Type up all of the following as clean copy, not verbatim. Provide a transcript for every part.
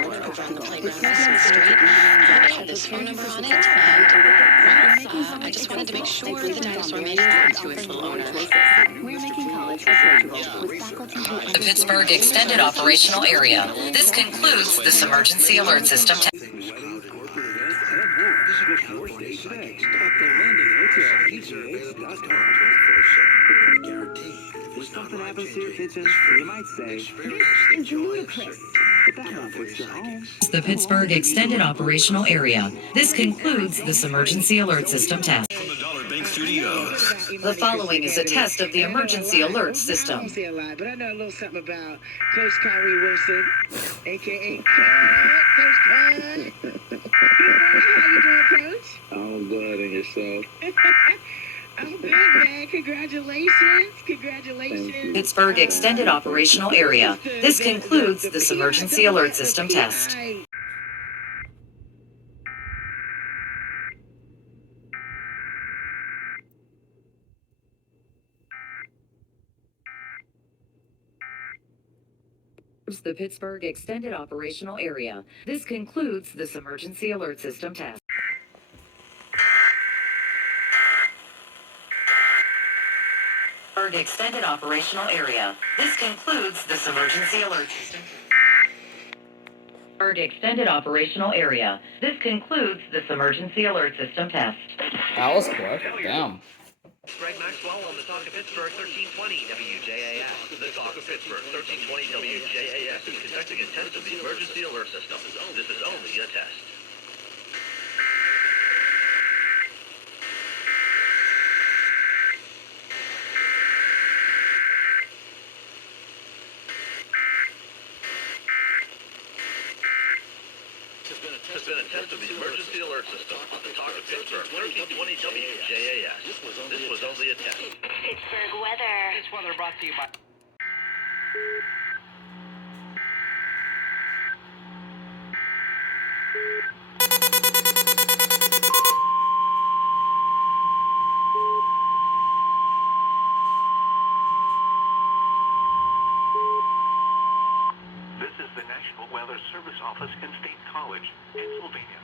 children over on the playground Christmas Street. It had this phone number on it, and well, I just wanted to make sure the dinosaur made it to its little owner. We're making college approachable with faculty who The Pittsburgh Extended Operational Area. This concludes this emergency alert system. When something happens to your kitchen, you might say, "This is ludicrous," but that won't fix your home. The Pittsburgh Extended Operational Area. This concludes this emergency alert system test. From the Dollar Bank Studios. The following is a test of the emergency alert system. I don't say a lot, but I know a little something about Coach Kyrie Wilson, a.k.a. Coach Cut. How you doing, Coach? I'm good, and yourself? I'm good, man. Congratulations. Congratulations. Pittsburgh Extended Operational Area. This concludes this emergency alert system test. The Pittsburgh Extended Operational Area. This concludes this emergency alert system test. Pittsburgh Extended Operational Area. This concludes this emergency alert system. Pittsburgh Extended Operational Area. This concludes this emergency alert system test. That was quick. Damn. Greg Maxwell on the Talk of Pittsburgh, 1320 WJAS. The Talk of Pittsburgh, 1320 WJAS is conducting a test of the emergency alert system. This is only a test. Has been a test of the emergency alert system on the Talk of Pittsburgh, 1320 WJAS. This was only a test. Pittsburgh weather. This weather brought to you by... This is the National Weather Service Office in State College, Pennsylvania.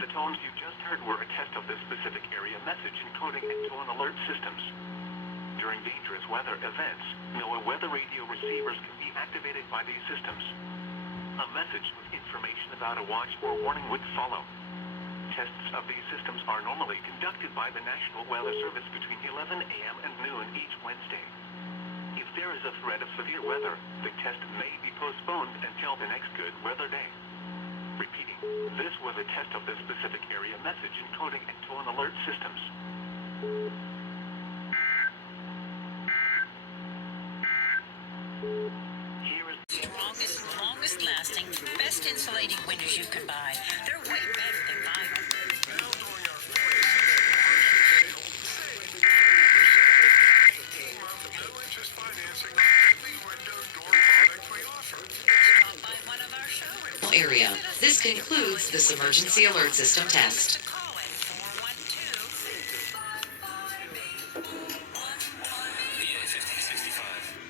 The tones you just heard were a test of this specific area message encoding into an alert systems. During dangerous weather events, NOAA weather radio receivers can be activated by these systems. A message with information about a watch or warning would follow. Tests of these systems are normally conducted by the National Weather Service between 11 a.m. and noon each Wednesday. If there is a threat of severe weather, the test may be postponed until the next good weather day. Repeating, this was a test of the specific area message encoding into an alert systems. Here is The strongest, longest lasting, best insulating windows you can buy. They're way better than vinyl. Area. This concludes this emergency alert system test.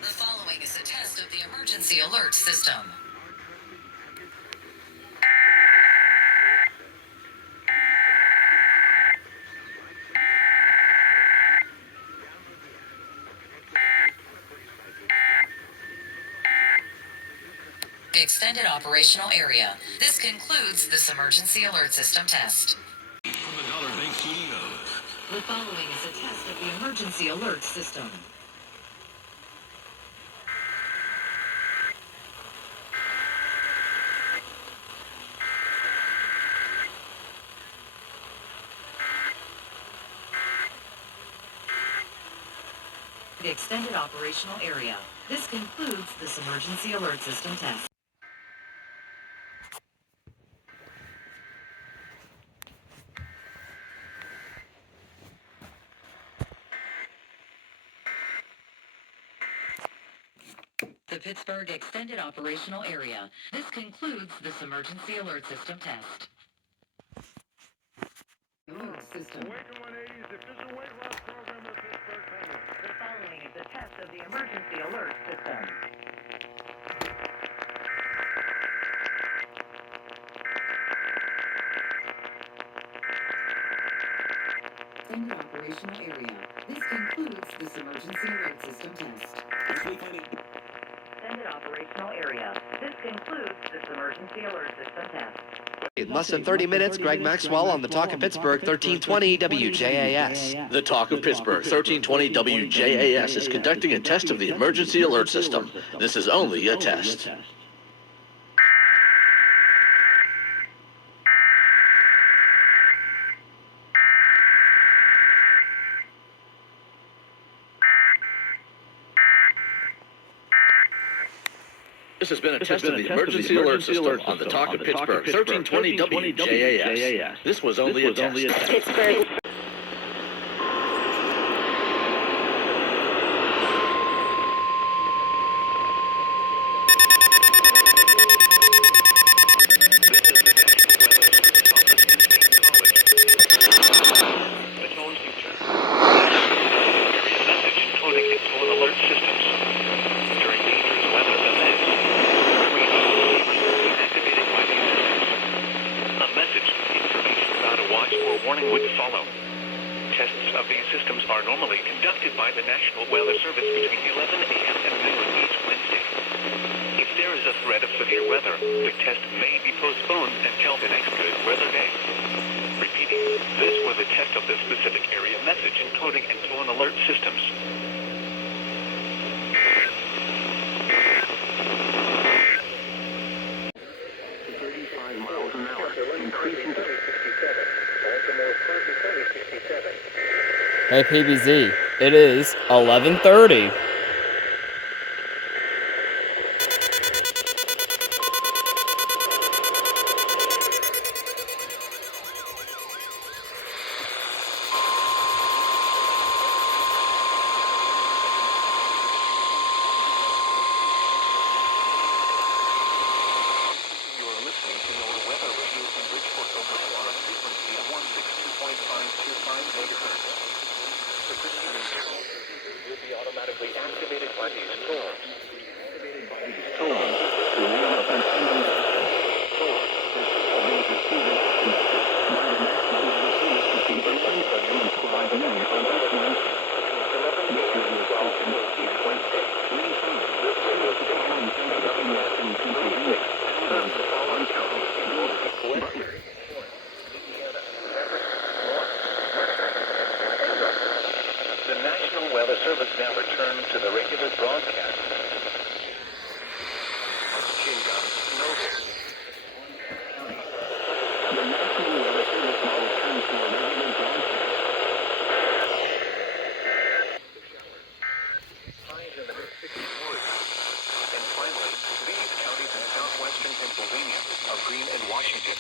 The following is a test of the emergency alert system. Extended Operational Area. This concludes this emergency alert system test. From the Dollar Bank Studios. The following is a test of the emergency alert system. The Extended Operational Area. This concludes this emergency alert system test. The Pittsburgh Extended Operational Area. This concludes this emergency alert system test. Alert system. The following is a test of the emergency alert system. operational area. This concludes this emergency alert system test. Extended operational area. This concludes this emergency alert system test. In less than 30 minutes, Greg Maxwell on the Talk of Pittsburgh, 1320 WJAS. The Talk of Pittsburgh, 1320 WJAS is conducting a test of the emergency alert system. This is only a test. This has been a test of the emergency alert system on the Talk of Pittsburgh, 1320 WJAS. This was only a test. Pittsburgh. The tones you just area message encoding into an alert systems. During dangerous weather events, activated by these systems. A message, information about a watch or warning would follow. Tests of these systems are normally conducted by the National Weather Service between 11 a.m. and noon each Wednesday. If there is a threat of severe weather, the test may be postponed until the next good weather day. Repeating, this was a test of the specific area message encoding into an alert systems. Miles an hour, increasing to Hey PBZ, it is 11:30. automatically activated by these tools. The National Weather Service now returns to the regular broadcast. Highs in the mid-60s Oregon. And finally, these counties in southwestern Pennsylvania are Greene and Washington.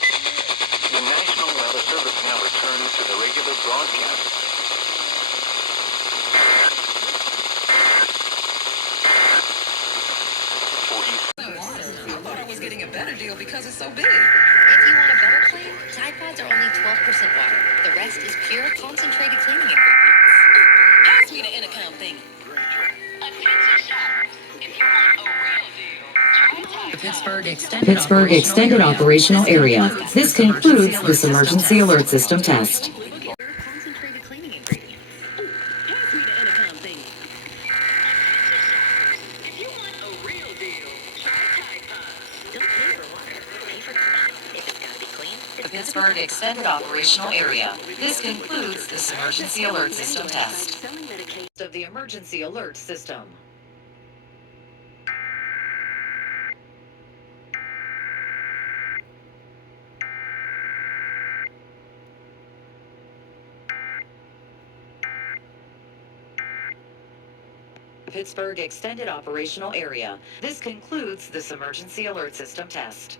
The National Weather Service now returns to the regular broadcast. I thought I was getting a better deal because it's so big. If you want a better clean, Tide Pods are only 12% water. The rest is pure concentrated cleaning ingredients. Pass me the intercom thing. Attention shoppers. If you want a real deal, try Tide Pods. Pittsburgh Extended Operational Area. This concludes this emergency alert system test. Pure concentrated cleaning ingredients. Pass me the intercom thing. If you want a real deal, try Tide Pods. Don't pay for water. Pay for clean. If it's gotta be clean, it's Pittsburgh Extended Operational Area. This concludes this emergency alert system test. Of the emergency alert system. Pittsburgh Extended Operational Area. This concludes this emergency alert system test.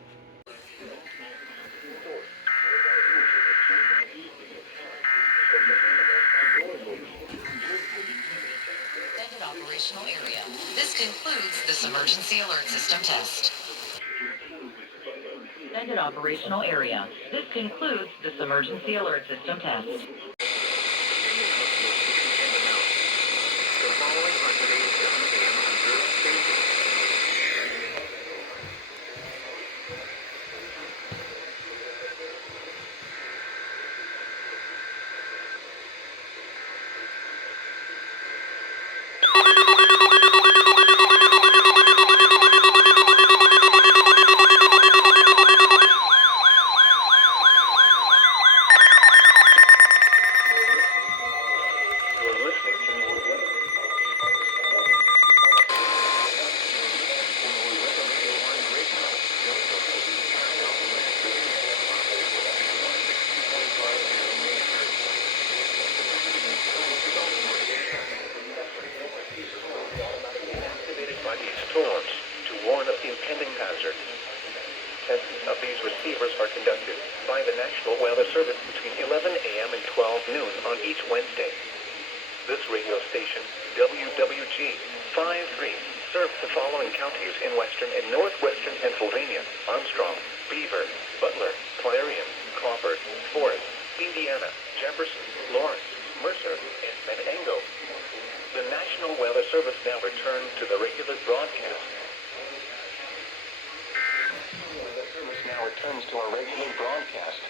Extended Operational Area. This concludes this emergency alert system test. Extended Operational Area. This concludes this emergency alert system test. of these receivers are conducted by the National Weather Service between 11 a.m. and 12 noon on each Wednesday. This radio station, WWG 53, serves the following counties in western and northwestern Pennsylvania: Armstrong, Beaver, Butler, Clarion, Crawford, Forest, Indiana, Jefferson, Lawrence, Mercer, and Venango. The National Weather Service now returns to the regular broadcast. The Weather Service now returns to our regular broadcast.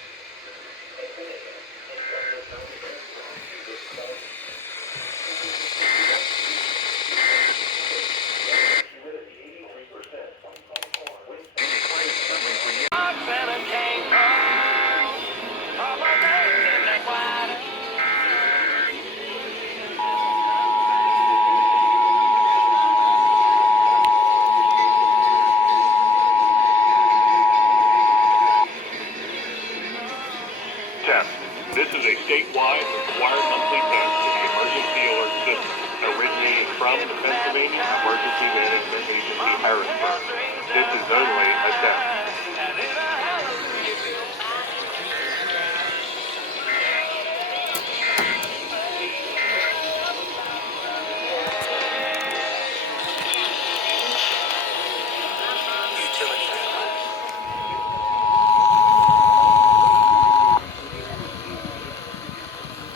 Test. This is a statewide required monthly test of the emergency alert system, originating from the Pennsylvania Emergency Management Agency, Harrisburg. This is only a test.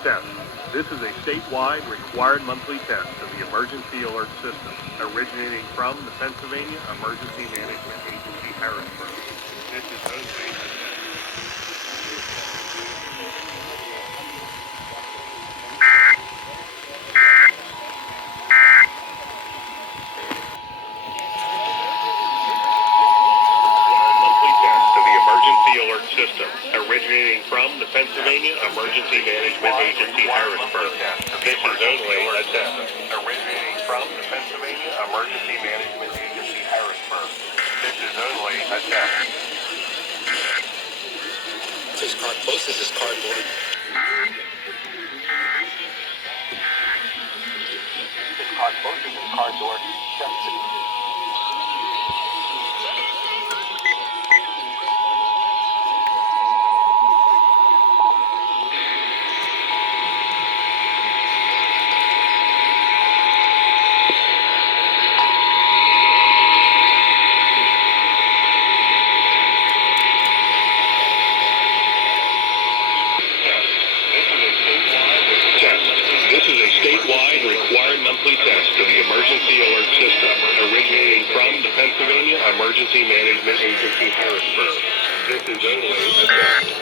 Test. This is a statewide required monthly test of the emergency alert system, originating from the Pennsylvania Emergency Management Agency, Harrisburg. This is only a test. Monthly test of the emergency alert system, originating from the Pennsylvania Emergency Management Agency, Harrisburg. This is only a test. Originating from the Pennsylvania Emergency Management Agency, Harrisburg. This is only a test. This card closes this cardboard. This card closes this car door. This is a statewide required monthly test of the emergency alert system, originating from the Pennsylvania Emergency Management Agency, Harrisburg. This is only a test.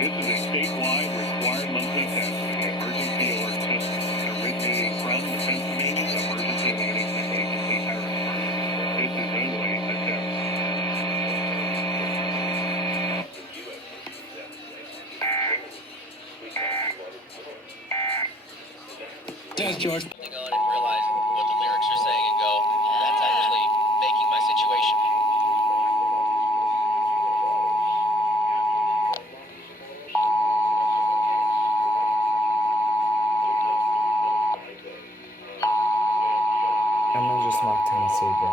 This is a statewide required monthly test of the emergency alert system, originating from the Pennsylvania Emergency Management Agency, Harrisburg. This is only a test. Test, George. On and realize what the lyrics are saying and go, that's actually making my situation. I'm gonna just mock Tennessee, bro.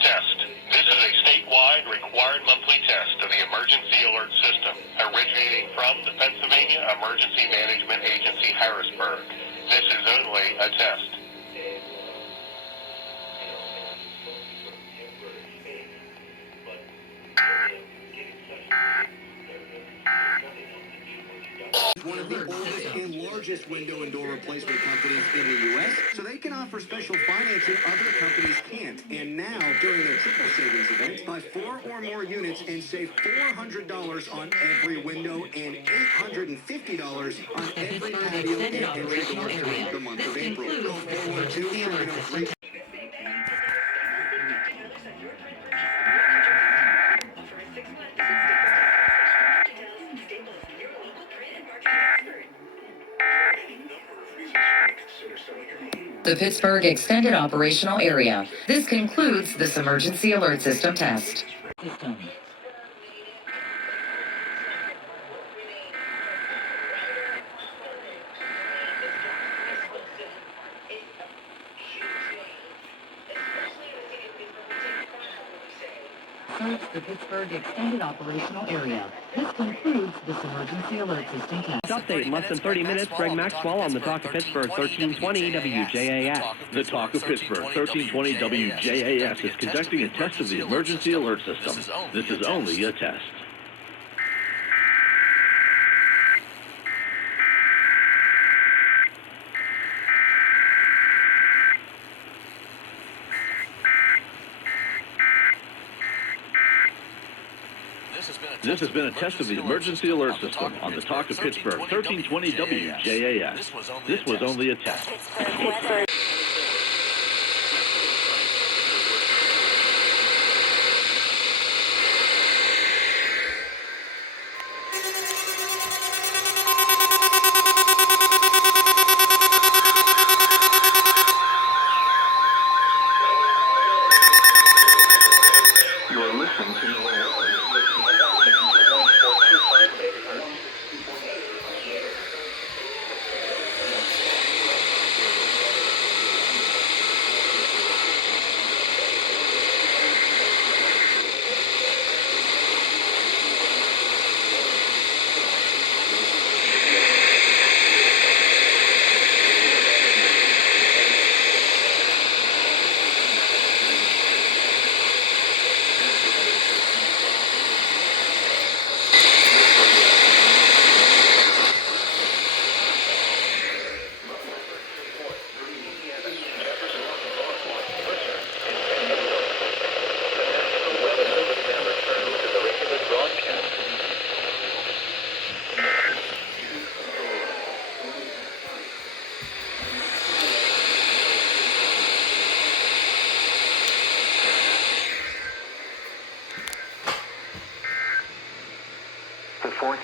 Test. This is a statewide required monthly test of the emergency alert system, originating from the Pennsylvania Emergency Management Agency, Harrisburg. This is only a test. One of the oldest and largest window and door replacement companies in the U.S., so they can offer special financing other companies can't. And now, during their triple savings event, buy 4 or more units and save $400 on every window and $850 on every patio and entry door throughout the month of April. Call 412-703. The Pittsburgh Extended Operational Area. This concludes this emergency alert system test. The Pittsburgh Extended Operational Area. This concludes this emergency alert system test. Update in less than 30 minutes. Greg Maxwell on the Talk of Pittsburgh, 1320 WJAS. The Talk of Pittsburgh, 1320 WJAS is conducting a test of the emergency alert system. This is only a test. This has been a test of the emergency alert system on the Talk of Pittsburgh, 1320 WJAS. This was only a test. You're listening to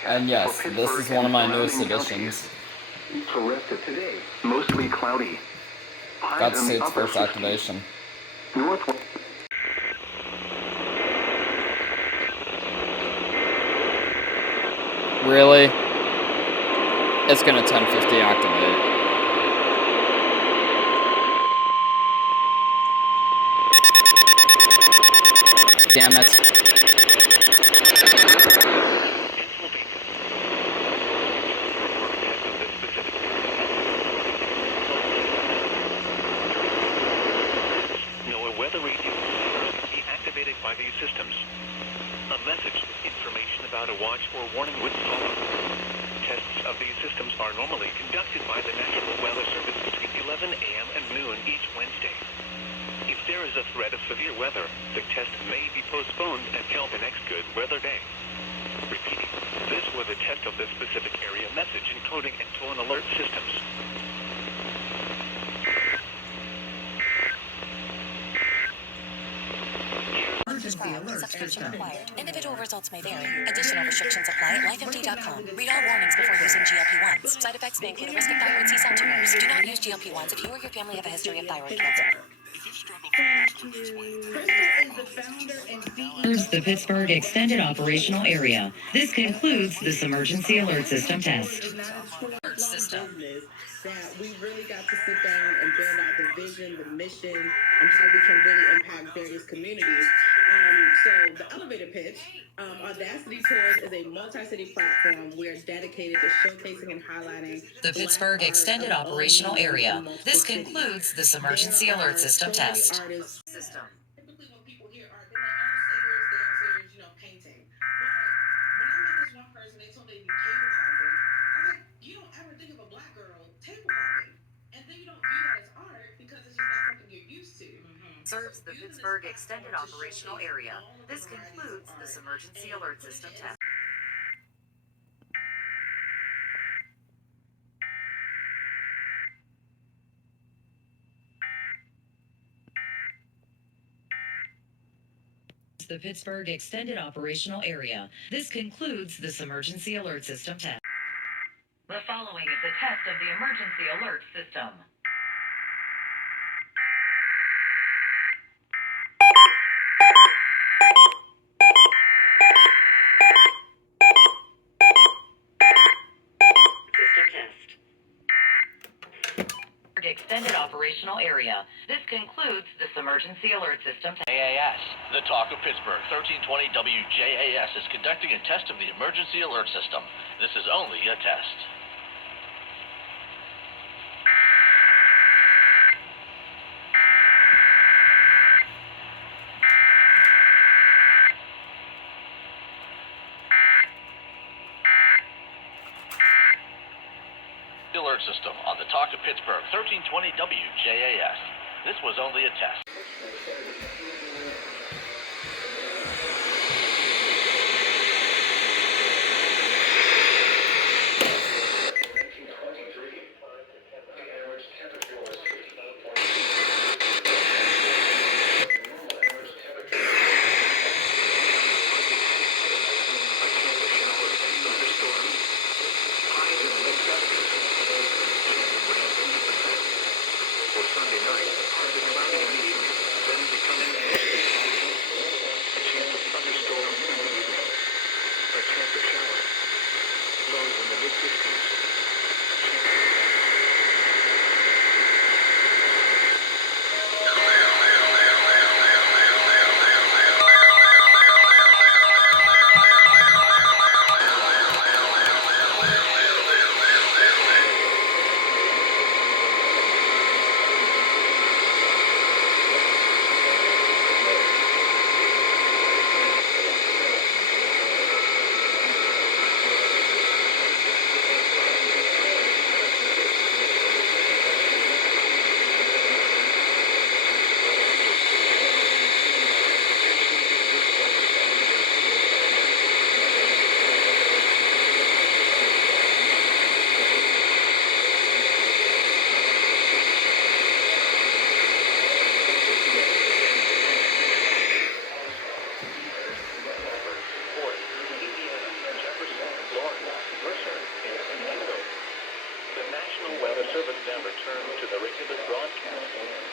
And yes, this is one of my newest additions. For rest of today, mostly cloudy. Got to see its first activation. Northwest. Really? It's gonna 1050 activate. Damn it. Weather radio will be activated by these systems. A message with information about a watch or warning would follow. Tests of these systems are normally conducted by the National Weather Service between 11 a.m. and noon each Wednesday. If there is a threat of severe weather, the test may be postponed until the next good weather day. Repeating, this was a test of the specific area message encoding and tone alert systems. Subscription required. Individual results may vary. Additional restrictions apply at lifemd.com. Read all warnings before using GLP-1s. Side effects may include a risk of thyroid C-cell tumors. Do not use GLP-1s if you or your family have a history of thyroid cancer. Here's the Pittsburgh Extended Operational Area. This concludes this emergency alert system test. System. That we really got to sit down and build out the vision, the mission, and how we can really impact various communities. So the elevator pitch, Audacity Tours is a multi-city platform. We are dedicated to showcasing and highlighting The Pittsburgh Extended Operational Area. This concludes this emergency alert system test. System. Typically when people hear art, they're like, oh, singers, dancers, painting. But when I met this one person, they told me they do table carving. I was like, you don't ever think of a black girl table carving. And then you don't view that as art because it's just not something you're used to. Serves the Pittsburgh Extended Operational Area. This concludes this emergency alert system test. The Pittsburgh Extended Operational Area. This concludes this emergency alert system test. The following is a test of the emergency alert system. System test. Extended operational area. This concludes this emergency alert system test. EAS, the talk of Pittsburgh. 1320 WJAS is conducting a test of the emergency alert system. This is only a test. Alert system on the talk of Pittsburgh. 1320 WJAS. This was only a test. The National Weather Service now returns to the regular broadcast.